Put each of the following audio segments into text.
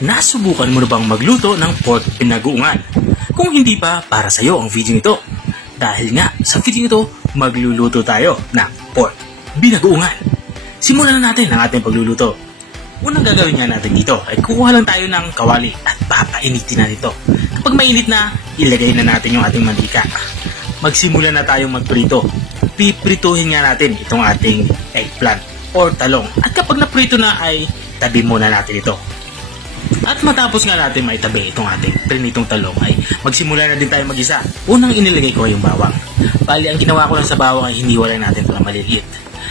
Nasubukan mo na bang magluto ng pork binagoongan? Kung hindi pa, para sa'yo ang video nito. Dahil nga, sa video nito, magluluto tayo ng pork binagoongan. Simulan na natin ang ating pagluluto. Unang gagawin nga natin dito ay kukuha lang tayo ng kawali at papainitin natin ito. Kapag mainit na, ilagay na natin yung ating mantika. Magsimula na tayong magprito. Piprituhin nga natin itong ating eggplant or talong. At kapag naprito na ay tabi muna natin ito. At matapos nga natin maitabi itong ating prinitong talong ay magsimula na din tayo mag-isa. Unang inilagay ko yung bawang. Bali, ang ginawa ko lang sa bawang ay hiniwalay natin ito na maliliit.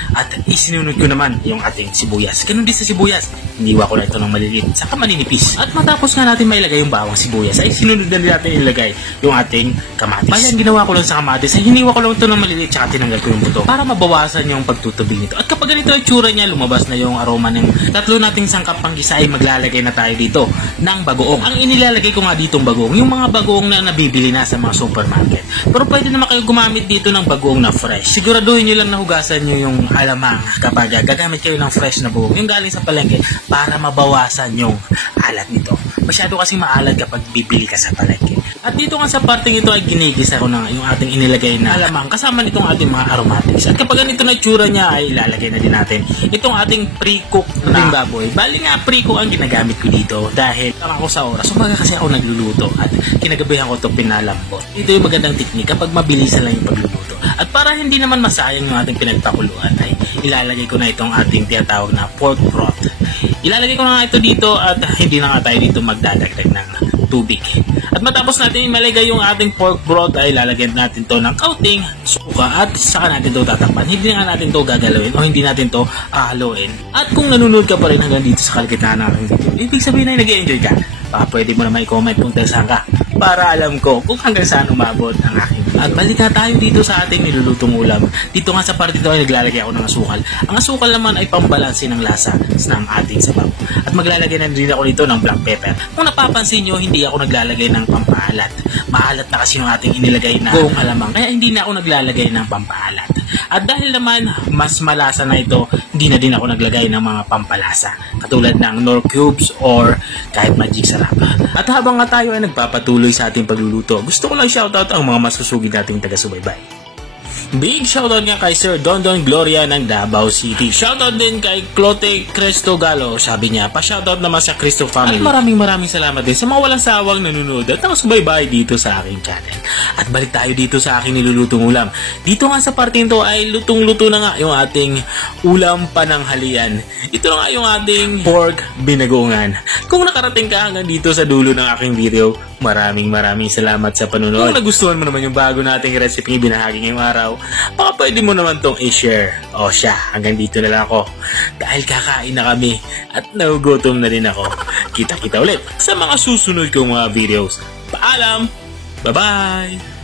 At isinunod ko naman yung ating sibuyas. Ganun din sa sibuyas, hiniwa ko lang ito ng maliliit, saka maninipis. At matapos nga natin mailagay yung bawang sibuyas, ay sinunod na din natin ilagay yung ating kamatis. Bali, ang ginawa ko lang sa kamatis ay hiniwa ko lang ito ng maliliit, saka tinanggal ko yung buto para mabawasan yung pagtutubig nito. At kapag ganito ang tsura niya, lumabas na yung aroma ng tatlo nating sangkap panggisa, ay maglalagay na tayo dito ng bagoong. Ang inilalagay ko nga ditong bagoong, yung mga bagoong na nabibili na sa mga supermarket. Pero pwede naman kayo gumamit dito ng bagoong na fresh. Siguraduhin nyo lang na hugasan nyo yung alamang kapag gagamit kayo ng fresh na bagoong, yung galing sa palengke, para mabawasan yung alat nito. Masyado kasing maalat kapag bibili ka sa palengke. At dito nga sa parting ito ay ginigisa ko na yung ating inilagay na alamang kasama nitong ating mga aromatics. At kapag ganito na tsura niya ay ilalagay na din natin itong ating pre-cook na baboy. Bali nga pre-cook ang ginagamit ko dito dahil tama ako sa oras. Umaga kasi ako nagluluto at kinagabihan ko ito pinalambot. Ito yung magandang teknik kapag mabilisan lang yung pagluluto. At para hindi naman masayang yung ating pinagpakuluan ay ilalagay ko na itong ating tinatawag na pork broth. Ilalagay ko na nga ito dito at hindi na nga tayo dito magdadagdag ng tubig. At matapos natin malagay yung ating pork broth ay lalagyan natin to ng kaunting suka at saka natin to tatakpan. Hindi nga natin to gagalawin o hindi natin to haluin. At kung nanonood ka pa rin hanggang dito sa kalagitnaan ng video, ibig sabihin ay nag-enjoy ka. Baka pwede mo naman i-comment kung saan ka para alam ko kung hanggang saan umabot ang aking. At balik na tayo dito sa ating nilulutong ulam. Dito nga sa part ito ay naglalagay ako ng asukal. Ang asukal naman ay pambalanse ng lasa ng ating sabaw. At maglalagay na rin ako dito ng black pepper. Kung napapansin nyo, hindi ako naglalagay ng pampaalat. Maalat na kasi yung ating inilagay na goong alamang. Kaya hindi na ako naglalagay ng pampaalat. At dahil naman mas malasa na ito, hindi na din ako naglagay ng mga pampalasa. Katulad ng Knorr cubes or kahit magic sarap. At habang nga tayo ay nagpapatuloy sa ating pagluluto, gusto ko lang shoutout ang mga masusugid nating taga-subaybay. Big shoutout nga kay Sir Dondon Gloria ng Davao City. Shoutout din kay Clote Cresto Galo. Sabi niya, pa-shoutout naman sa Cristo Family. At maraming salamat din sa mga walang sawang nanonood at nakasubaybay dito sa aking channel. At balik tayo dito sa aking nilulutong ulam. Dito nga sa parte nito ay lutong-luto na nga yung ating ulam pananghalian. Ito nga yung ating pork binagoongan. Kung nakarating ka hanggang dito sa dulo ng aking video, maraming salamat sa panonood. Kung nagustuhan mo naman yung bago nating recipe binahagi ngayong araw, baka pwede mo naman tong i-share. O siya, hanggang dito na lang ako. Dahil kakain na kami at nagugutom na rin ako. Kita-kita ulit sa mga susunod kong mga videos. Paalam! Bye-bye!